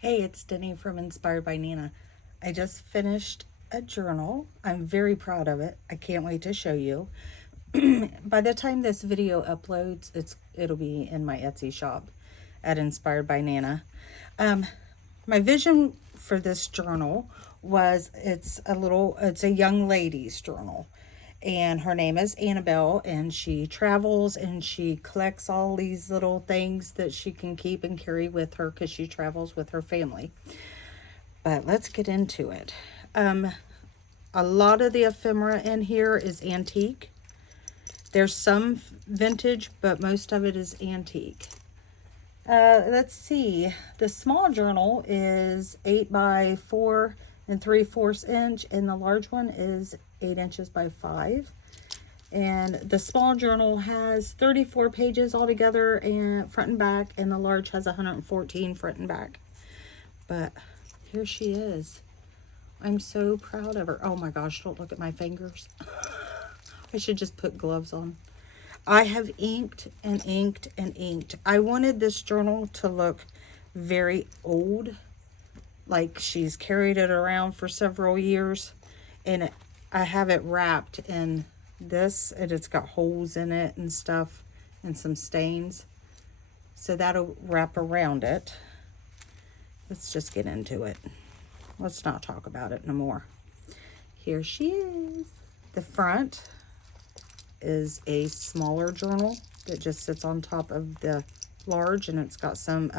Hey, it's Denny from Inspired by Nina. I just finished a journal. I'm very proud of it. I can't wait to show you. By the time this video uploads, it'll be in my Etsy shop at Inspired by Nana. My vision for this journal was it's a young lady's journal. And her name is Annabelle, and she travels and she collects all these little things that she can keep and carry with her because she travels with her family. But let's get into it. A lot of the ephemera in here is antique. There's some vintage, but most of it is antique. Let's see. The small journal is 8 by 4 and 3/4 inch, and the large one is 8 inches by 5. And the small journal has 34 pages altogether, and front and back, and the large has 114 front and back. But here she is. I'm so proud of her. Oh my gosh, don't look at my fingers. I should just put gloves on. I have inked and inked and inked. I wanted this journal to look very old, like she's carried it around for several years. And I have it wrapped in this, and it's got holes in it and stuff and some stains. So that'll wrap around it. Let's just get into it. Let's not talk about it no more. Here she is. The front is a smaller journal that just sits on top of the large, and it's got some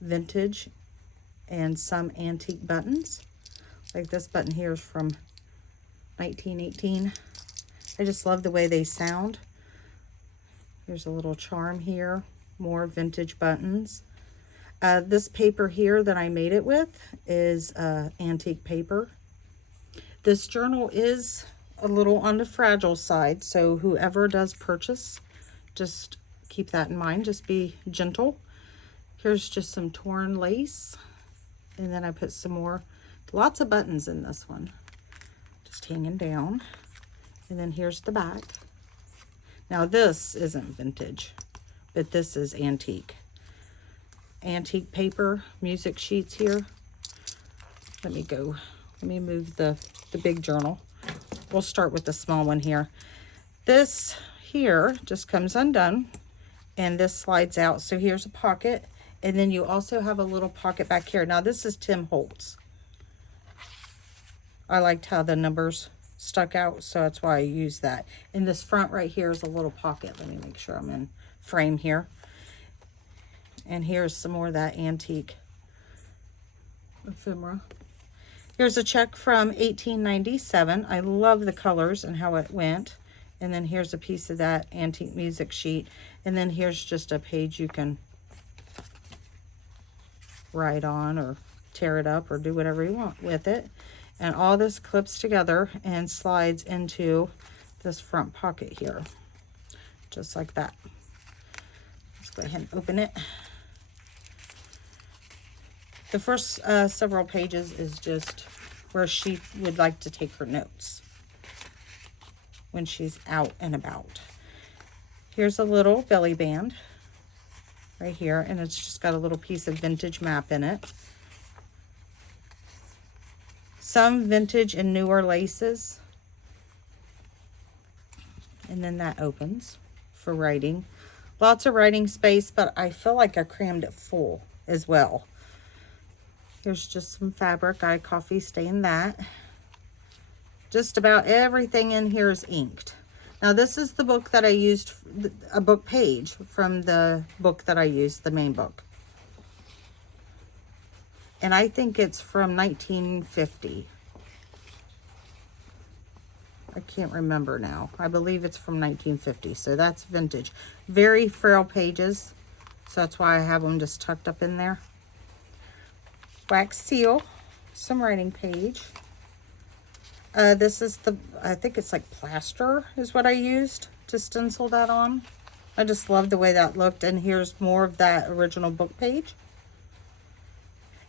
vintage and some antique buttons. Like this button here is from 1918. I just love the way they sound. There's a little charm here, more vintage buttons. This paper here that I made it with is antique paper. This journal is a little on the fragile side, so whoever does purchase, just keep that in mind. Just be gentle. Here's just some torn lace, and then I put some more, lots of buttons in this one, just hanging down. And then here's the back. Now this isn't vintage, but this is antique. Antique paper, music sheets here. Let me move the big journal. We'll start with the small one here. This here just comes undone, and this slides out. So here's a pocket, and then you also have a little pocket back here. Now this is Tim Holtz. I liked how the numbers stuck out, so that's why I use that. And this front right here is a little pocket. Let me make sure I'm in frame here. And here's some more of that antique ephemera. Here's a check from 1897. I love the colors and how it went. And then here's a piece of that antique music sheet. And then here's just a page you can write on or tear it up or do whatever you want with it. And all this clips together and slides into this front pocket here, just like that. Let's go ahead and open it. The first several pages is just where she would like to take her notes when she's out and about. Here's a little belly band right here, and it's just got a little piece of vintage map in it. Some vintage and newer laces. And then that opens for writing. Lots of writing space, but I feel like I crammed it full as well. Here's just some fabric. I coffee stain that. Just about everything in here is inked. Now this is the book that I used, a book page from the book that I used, the main book. And I think it's from 1950. I can't remember now. I believe it's from 1950, so that's vintage. Very frail pages, so that's why I have them just tucked up in there. Wax seal, some writing page. This is I think it's like plaster is what I used to stencil that on. I just love the way that looked. And here's more of that original book page.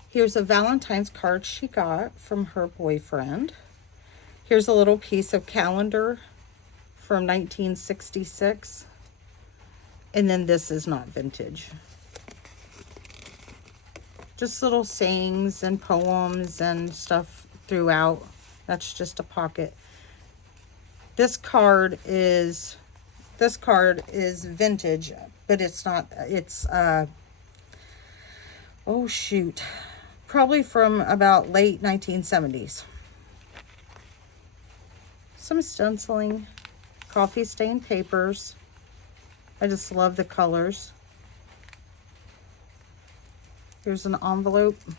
Here's a Valentine's card she got from her boyfriend. Here's a little piece of calendar from 1966. And then this is not vintage. Just little sayings and poems and stuff throughout. That's just a pocket. This card is vintage, but it's not, it's oh shoot, probably from about late 1970s. Some stenciling, coffee stained papers. I just love the colors. Here's an envelope. It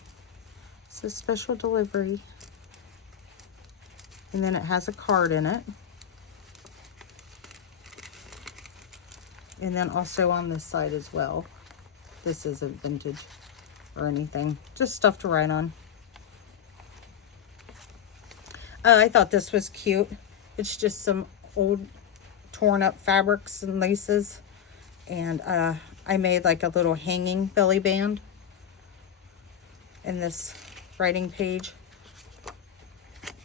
says special delivery. And then it has a card in it. And then also on this side as well. This isn't vintage or anything. Just stuff to write on. I thought this was cute. It's just some old torn up fabrics and laces. And I made like a little hanging belly band in this writing page.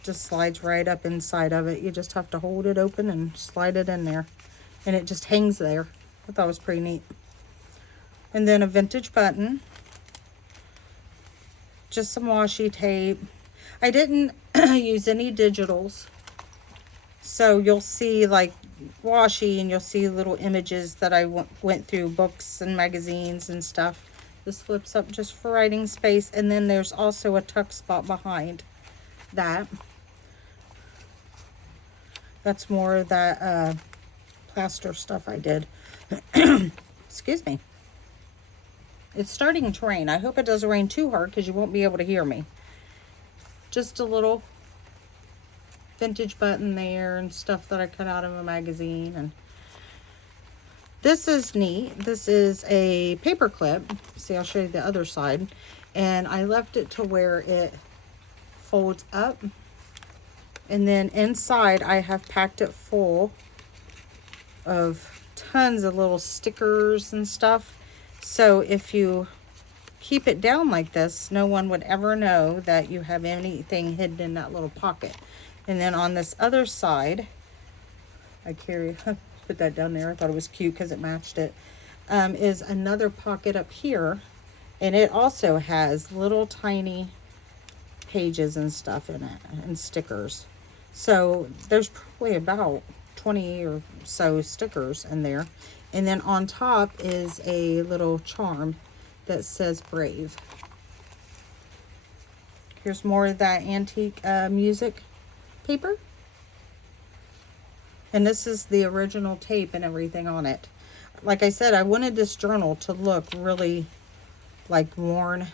Just slides right up inside of it. You just have to hold it open and slide it in there. And it just hangs there. I thought it was pretty neat. And then a vintage button. Just some washi tape. I didn't use any digitals. So you'll see like washi, and you'll see little images that I went through, books and magazines and stuff. This flips up just for writing space. And then there's also a tuck spot behind that. That's more of that plaster stuff I did. Excuse me. It's starting to rain. I hope it doesn't rain too hard because you won't be able to hear me. Just a little vintage button there and stuff that I cut out of a magazine. And this is neat. This is a paper clip. See, I'll show you the other side. And I left it to where it folds up. And then inside I have packed it full of tons of little stickers and stuff. So if you keep it down like this, no one would ever know that you have anything hidden in that little pocket. And then on this other side, I put that down there. I thought it was cute because it matched it. Is another pocket up here. And it also has little tiny pages and stuff in it and stickers. So there's probably about 20 or so stickers in there. And then on top is a little charm that says brave. Here's more of that antique music paper. And this is the original tape and everything on it. Like I said, I wanted this journal to look really like worn.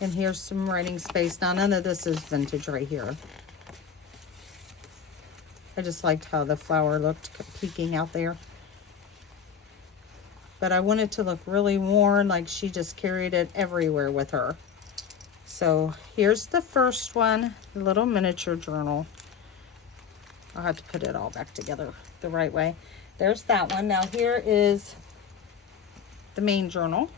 And here's some writing space. Now none of this is vintage right here. I just liked how the flower looked peeking out there. But I wanted to look really worn, like she just carried it everywhere with her. So here's the first one, the little miniature journal. I'll have to put it all back together the right way. There's that one. Now here is the main journal.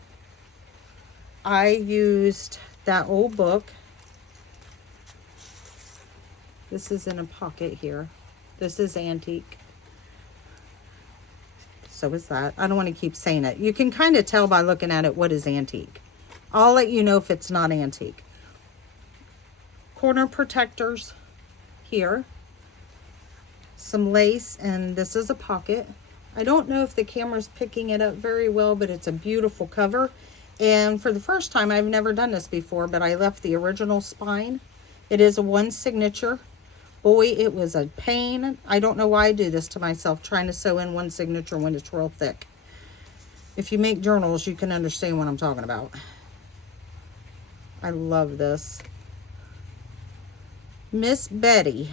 I used that old book. This is in a pocket here. This is antique. So is that. I don't want to keep saying it. You can kind of tell by looking at it what is antique. I'll let you know if it's not antique. Corner protectors here. Some lace, and this is a pocket. I don't know if the camera's picking it up very well, but it's a beautiful cover. And for the first time, I've never done this before, but I left the original spine. It is a one signature. Boy, it was a pain. I don't know why I do this to myself, trying to sew in one signature when it's real thick. If you make journals, you can understand what I'm talking about. I love this. Miss Betty.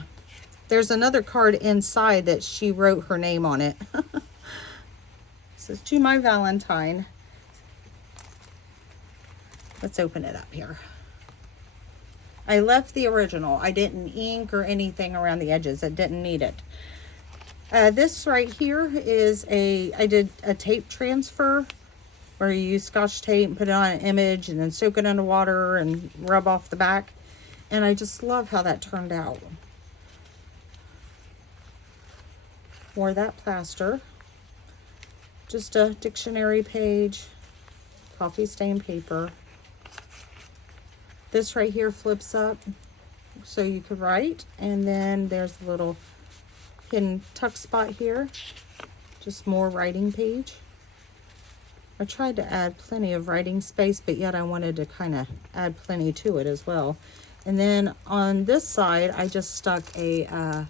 There's another card inside that she wrote her name on it. It says, to my Valentine. Let's open it up here. I left the original. I didn't ink or anything around the edges. It didn't need it. This right here is I did a tape transfer where you use Scotch tape and put it on an image and then soak it under water and rub off the back. And I just love how that turned out. More of that plaster. Just a dictionary page, coffee stained paper. This right here flips up so you could write, and then there's a little hidden tuck spot here, just more writing page. I tried to add plenty of writing space, but yet I wanted to kind of add plenty to it as well. And then on this side, I just stuck a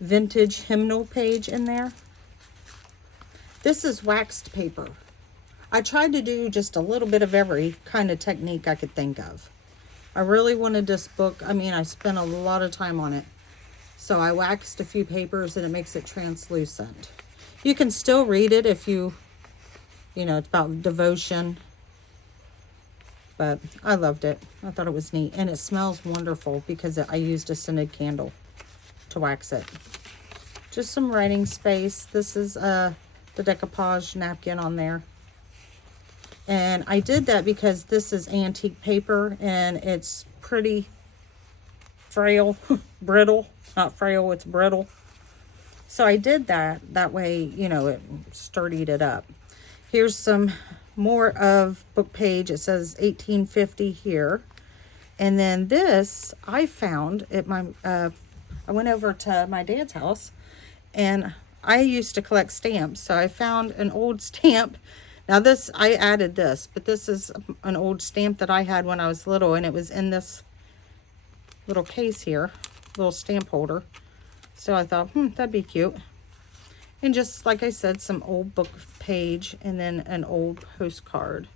vintage hymnal page in there. This is waxed paper. I tried to do just a little bit of every kind of technique I could think of. I really wanted this book, I mean, I spent a lot of time on it. So I waxed a few papers and it makes it translucent. You can still read it if you know, it's about devotion. But I loved it. I thought it was neat. And it smells wonderful because I used a scented candle to wax it. Just some writing space. This is the decoupage napkin on there. And I did that because this is antique paper and it's pretty frail, brittle. Not frail, it's brittle. So I did that. That way, you know, it sturdied it up. Here's some more of book page. It says 1850 here. And then this I found at my, I went over to my dad's house and I used to collect stamps. So I found an old stamp. Now this, I added this, but this is an old stamp that I had when I was little, and it was in this little case here, little stamp holder. So I thought, that'd be cute. And just like I said, some old book page and then an old postcard.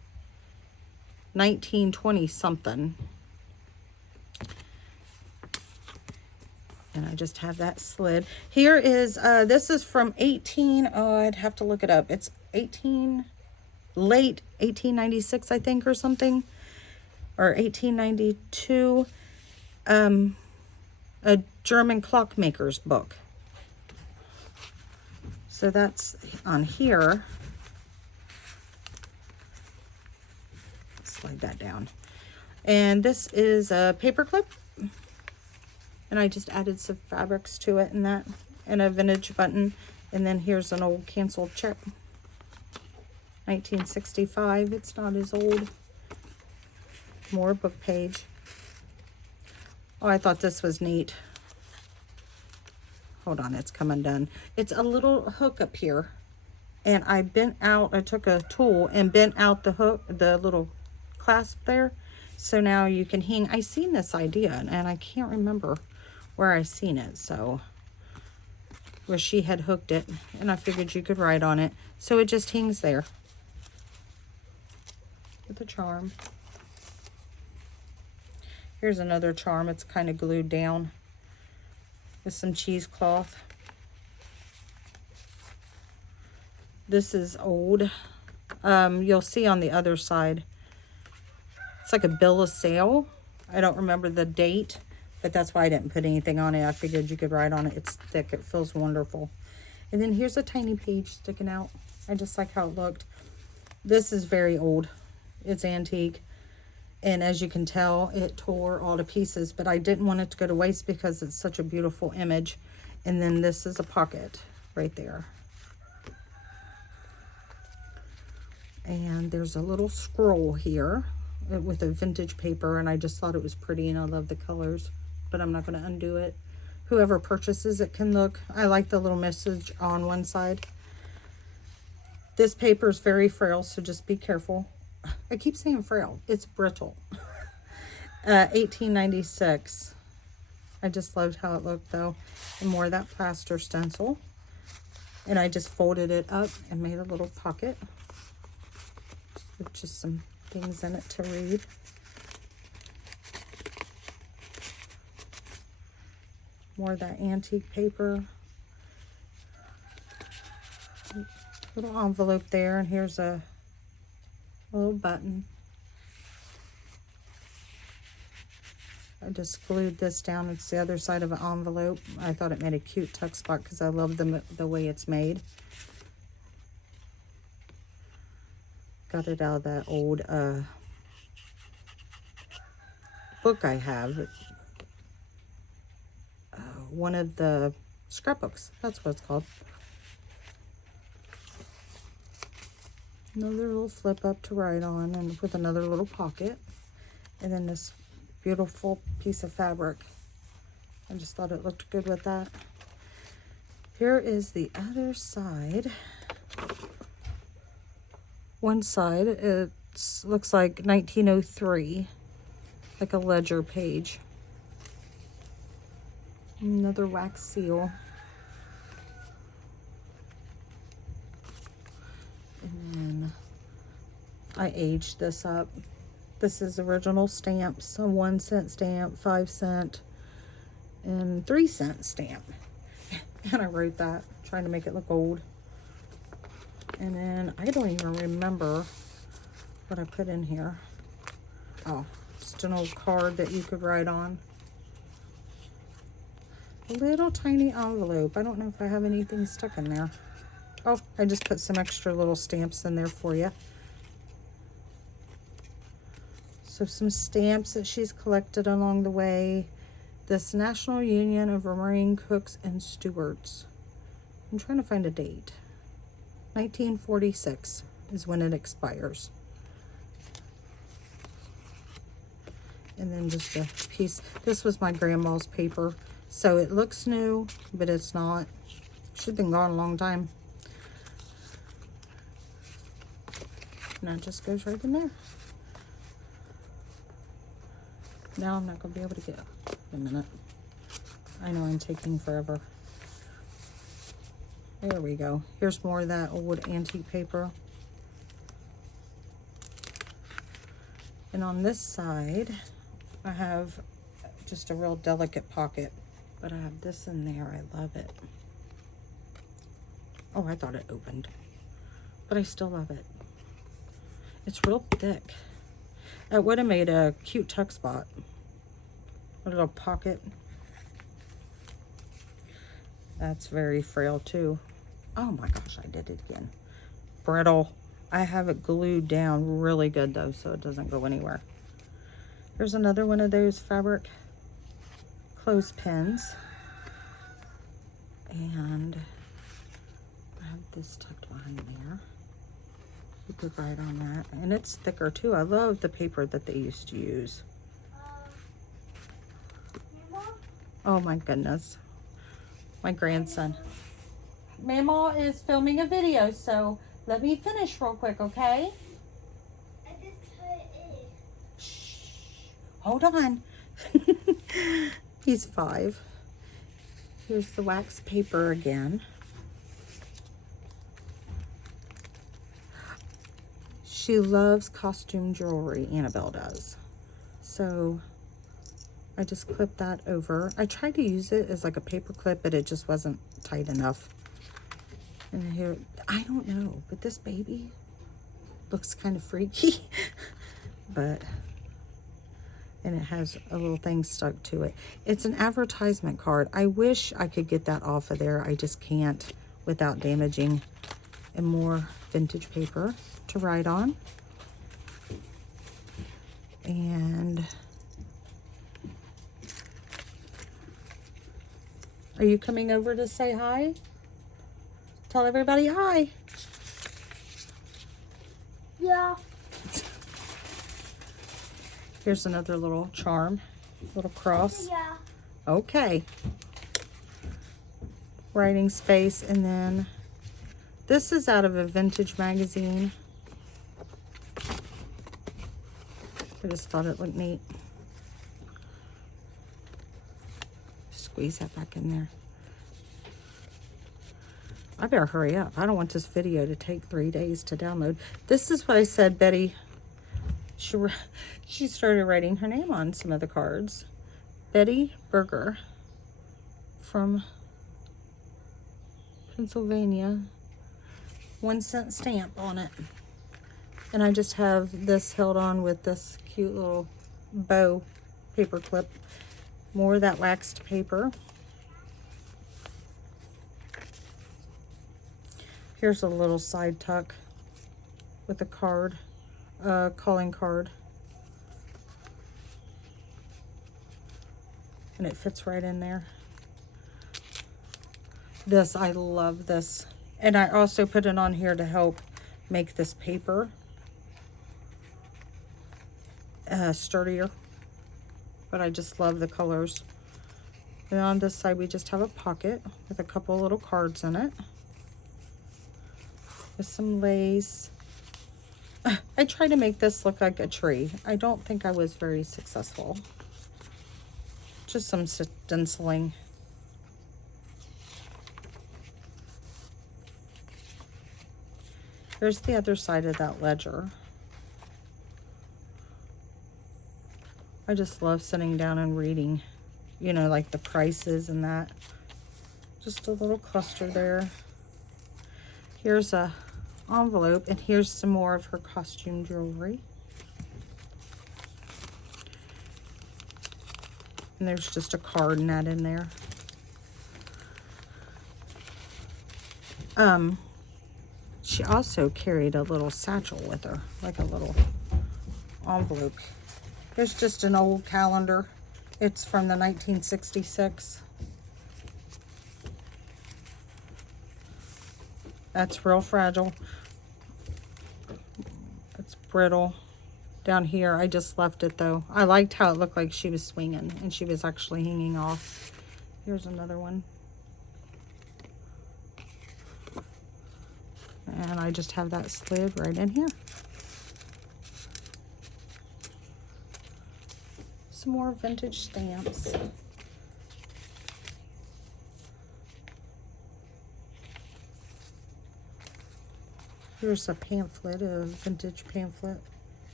1920 something. And I just have that slid. Here is, this is from I'd have to look it up. It's late 1896, I think, or something. Or 1892. A German clockmaker's book. So that's on here. Slide that down. And this is a paper clip. And I just added some fabrics to it and that. And a vintage button. And then here's an old canceled check. 1965. It's not as old. More book page. Oh, I thought this was neat. Hold on, it's come undone. It's a little hook up here. And I took a tool and bent out the hook, the little clasp there. So now you can hang. I seen this idea and I can't remember where I seen it. So where she had hooked it, and I figured you could write on it. So it just hangs there with a charm. Here's another charm. It's kind of glued down with some cheesecloth. This is old. You'll see on the other side. It's like a bill of sale. I don't remember the date, but that's why I didn't put anything on it. I figured you could write on it. It's thick. It feels wonderful. And then here's a tiny page sticking out. I just like how it looked. This is very old. It's antique. And as you can tell, it tore all to pieces, but I didn't want it to go to waste because it's such a beautiful image. And then this is a pocket right there. And there's a little scroll here with a vintage paper, and I just thought it was pretty and I love the colors, but I'm not going to undo it. Whoever purchases it can look. I like the little message on one side. This paper is very frail, so just be careful. I keep saying frail. It's brittle. 1896. I just loved how it looked though. And more of that plaster stencil. And I just folded it up and made a little pocket with just some things in it to read. More of that antique paper. Little envelope there, and here's a little button. I just glued this down. It's the other side of an envelope. I thought it made a cute tuck spot because I love the way it's made. Got it out of that old book I have. One of the scrapbooks. That's what it's called. Another little flip up to write on, and with another little pocket. And then this beautiful piece of fabric. I just thought it looked good with that. Here is the other side. One side, it looks like 1903, like a ledger page. Another wax seal. And then I aged this up. This is original stamps, a 1 cent stamp, 5 cent, and 3 cent stamp. And I wrote that, trying to make it look old. And then I don't even remember what I put in here. Oh, just an old card that you could write on. A little tiny envelope. I don't know if I have anything stuck in there. Oh, I just put some extra little stamps in there for you. So some stamps that she's collected along the way. This National Union of Marine Cooks and Stewards. I'm trying to find a date. 1946 is when it expires. And then just a piece. This was my grandma's paper. So it looks new, but it's not. She's been gone a long time. And that just goes right in there. Now I'm not going to be able to get up in a minute. I know I'm taking forever. There we go. Here's more of that old antique paper. And on this side, I have just a real delicate pocket. But I have this in there. I love it. Oh, I thought it opened. But I still love it. It's real thick. It would have made a cute tuck spot. A little pocket. That's very frail too. Oh my gosh, I did it again. Brittle. I have it glued down really good though, so it doesn't go anywhere. Here's another one of those fabric clothespins. And I have this tucked behind there. You could write on that. And it's thicker too. I love the paper that they used to use. Oh my goodness. My grandson. Mama is filming a video, so let me finish real quick, okay? I just put it. Shh. Hold on. He's 5. Here's the wax paper again. She loves costume jewelry, Annabelle does. So I just clipped that over. I tried to use it as like a paper clip, but it just wasn't tight enough. And here, I don't know, but this baby looks kind of freaky. But, and it has a little thing stuck to it. It's an advertisement card. I wish I could get that off of there. I just can't without damaging. And more vintage paper to write on. And are you coming over to say hi? Tell everybody hi. Yeah. Here's another little charm, little cross. Yeah. Okay. Writing space, and then this is out of a vintage magazine. I just thought it looked neat. Squeeze that back in there. I better hurry up. I don't want this video to take 3 days to download. This is what I said, Betty. She started writing her name on some of the cards. Betty Berger from Pennsylvania. 1 cent stamp on it. And I just have this held on with this cute little bow paper clip. More of that waxed paper. Here's a little side tuck with a card, calling card. And it fits right in there. This, I love this. And I also put it on here to help make this paper. sturdier. But I just love the colors. And on this side, we just have a pocket with a couple little cards in it. With some lace. I tried to make this look like a tree. I don't think I was very successful. Just some stenciling. Here's the other side of that ledger. I just love sitting down and reading, you know, like the prices and that. Just a little cluster there. Here's a envelope, and here's some more of her costume jewelry. And there's just a card and that in there. She also carried a little satchel with her, like a little envelope. There's just an old calendar. It's from the 1966. That's real fragile. It's brittle. Down here, I just left it though. I liked how it looked like she was swinging and she was actually hanging off. Here's another one. And I just have that slid right in here. Some more vintage stamps. Here's a pamphlet, a vintage pamphlet.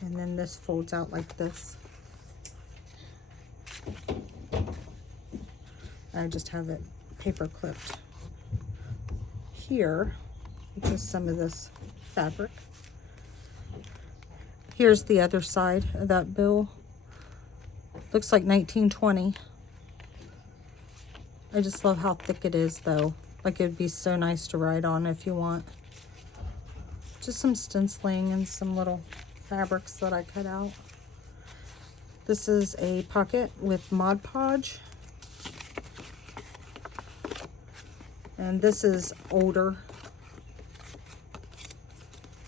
And then this folds out like this. I just have it paper clipped here because some of this fabric. Here's the other side of that bill. Looks like 1920. I just love how thick it is though. Like it'd be so nice to write on if you want. Just some stenciling and some little fabrics that I cut out. This is a pocket with Mod Podge. And this is older.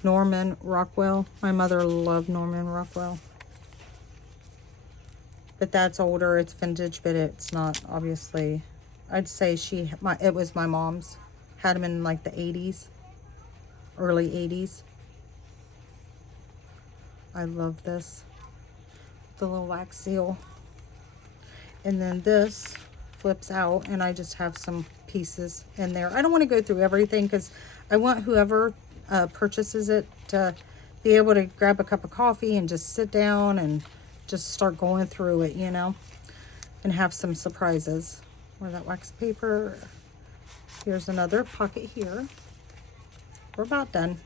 Norman Rockwell. My mother loved Norman Rockwell. But that's older. It's vintage, but it's not obviously. I'd say it was my mom's. Had them in like the 80s. Early 80s. I love this. The little wax seal. And then this flips out and I just have some pieces in there. I don't want to go through everything because I want whoever purchases it to be able to grab a cup of coffee and just sit down and just start going through it, you know, and have some surprises. Or that wax paper. Here's another pocket here. We're about done.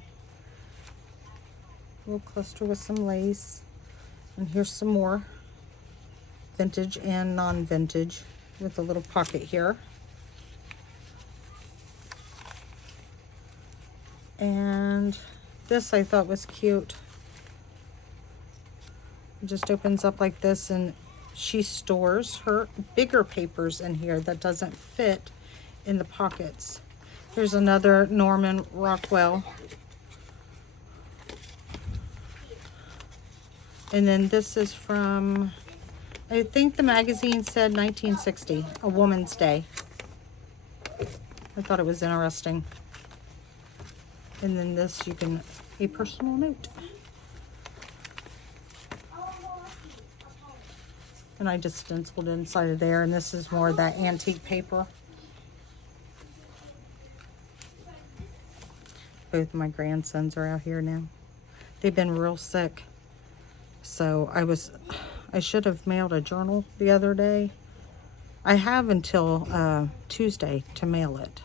A little cluster with some lace. And here's some more vintage and non-vintage with a little pocket here. And this I thought was cute. It just opens up like this and she stores her bigger papers in here that doesn't fit in the pockets. Here's another Norman Rockwell. And then this is from, I think the magazine said 1960, a Woman's Day. I thought it was interesting. And then this, you can, a personal note. And I just stenciled inside of there. And this is more of that antique paper. Both of my grandsons are out here now. They've been real sick. So I should have mailed a journal the other day. I have until Tuesday to mail it.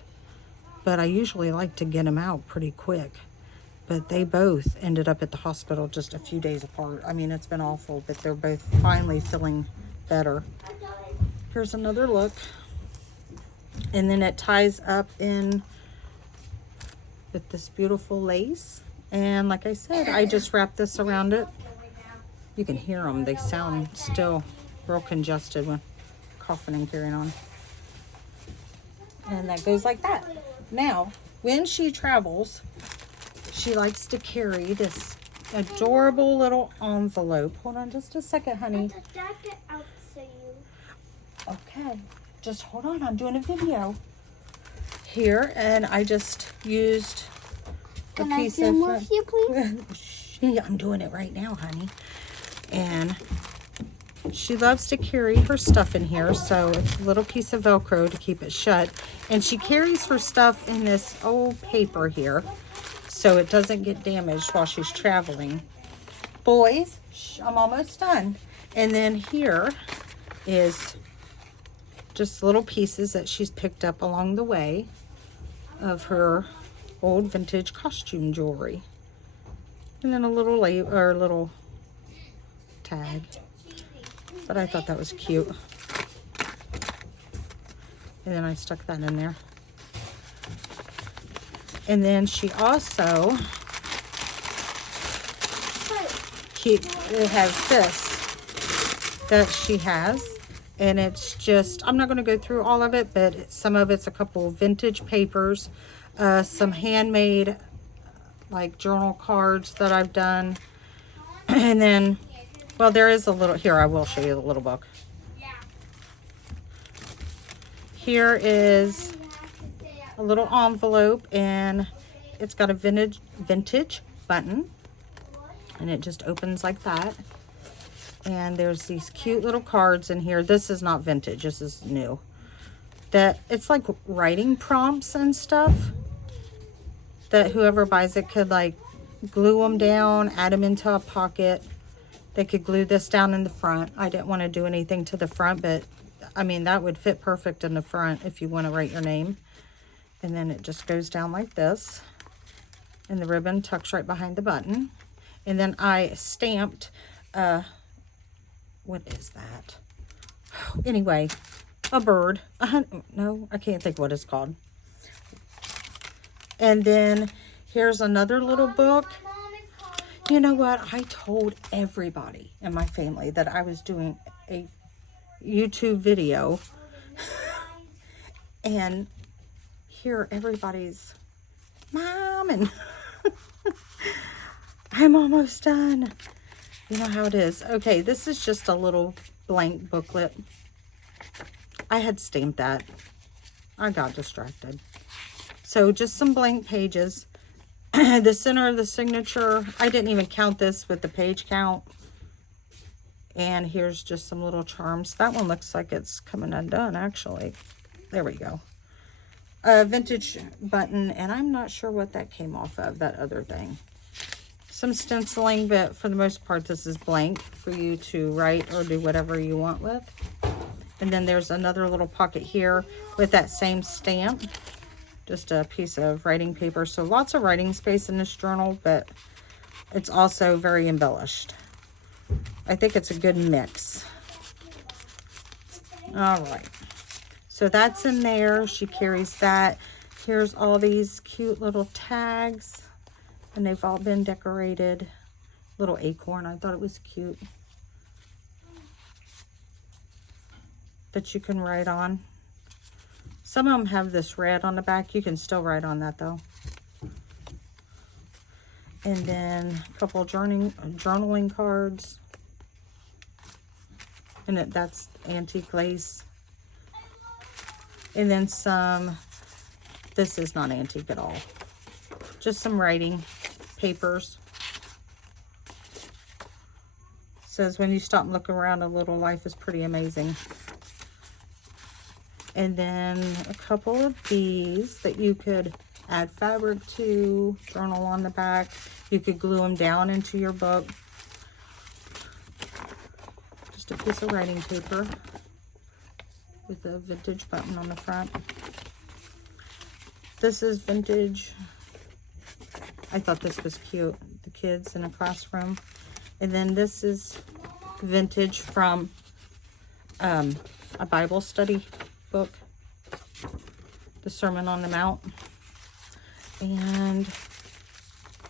But I usually like to get them out pretty quick. But they both ended up at the hospital just a few days apart. I mean, it's been awful, but they're both finally feeling better. Here's another look. And then it ties up in with this beautiful lace. And like I said, I just wrapped this around it. You can hear them. They sound still real congested when coughing and carrying on. And that goes like that. Now, when she travels, she likes to carry this adorable little envelope. Hold on just a second, honey. I took jacket out for you. Okay, just hold on. I'm doing a video here, and I just used a Can I piece zoom of. with you, please? I'm doing it right now, honey. And she loves to carry her stuff in here, so it's a little piece of Velcro to keep it shut. And she carries her stuff in this old paper here, so it doesn't get damaged while she's traveling. Boys, I'm almost done. And then here is just little pieces that she's picked up along the way of her old vintage costume jewelry. And then a little little tag. But I thought that was cute. And then I stuck that in there. And then she also it has this that she has. And it's just, I'm not going to go through all of it, but some of it's a couple vintage papers, some handmade like journal cards that I've done. And then, well, there is a little, here, I will show you the little book. Here is a little envelope, and it's got a vintage button, and it just opens like that. And there's these cute little cards in here. This is not vintage, this is new. That it's like writing prompts and stuff that whoever buys it could like glue them down, add them into a pocket. They could glue this down in the front. I didn't want to do anything to the front, but I mean, that would fit perfect in the front if you want to write your name. And then it just goes down like this. And the ribbon tucks right behind the button. And then I stamped, what is that? Anyway, a bird. No, I can't think what it's called. And then here's another little book. You know what? I told everybody in my family that I was doing a YouTube video. And here everybody's, Mom, and I'm almost done. You know how it is. Okay, this is just a little blank booklet. I had stamped that. I got distracted. So just some blank pages. The center of the signature, I didn't even count this with the page count. And here's just some little charms. That one looks like it's coming undone, actually. There we go. A vintage button, and I'm not sure what that came off of, that other thing. Some stenciling, but for the most part, this is blank for you to write or do whatever you want with. And then there's another little pocket here with that same stamp. Just a piece of writing paper. So lots of writing space in this journal, but it's also very embellished. I think it's a good mix. All right. So that's in there. She carries that. Here's all these cute little tags. And they've all been decorated. Little acorn. I thought it was cute. That you can write on. Some of them have this red on the back. You can still write on that though. And then a couple of journaling cards. And that's antique lace. And then some, this is not antique at all. Just some writing papers. It says, when you stop and look around a little, life is pretty amazing. And then a couple of these that you could add fabric to, journal on the back. You could glue them down into your book. Just a piece of writing paper with a vintage button on the front. This is vintage. I thought this was cute. The kids in a classroom. And then this is vintage from a Bible study book, the Sermon on the Mount. And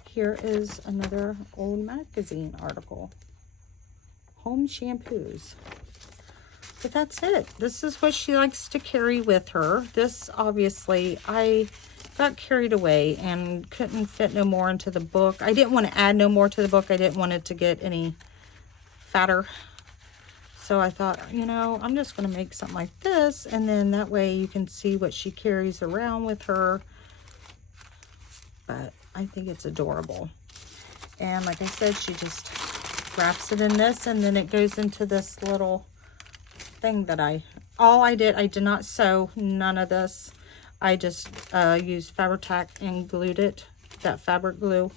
here is another old magazine article, home shampoos. But that's it. This is what she likes to carry with her. This, obviously, I got carried away and couldn't fit no more into the book. I didn't want to add no more to the book. I didn't want it to get any fatter. So I thought, you know, I'm just going to make something like this, and then that way you can see what she carries around with her. But I think it's adorable. And like I said, she just wraps it in this, and then it goes into this little thing that I did not sew none of this. I just used Fabri-Tac and glued it, that fabric glue.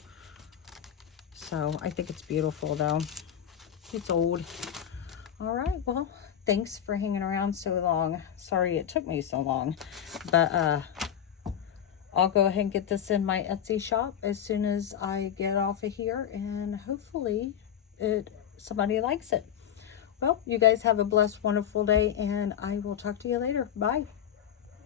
So I think it's beautiful though. It's old. All right, well, thanks for hanging around so long. Sorry it took me so long, but I'll go ahead and get this in my Etsy shop as soon as I get off of here, and hopefully somebody likes it. Well, you guys have a blessed, wonderful day, and I will talk to you later. Bye.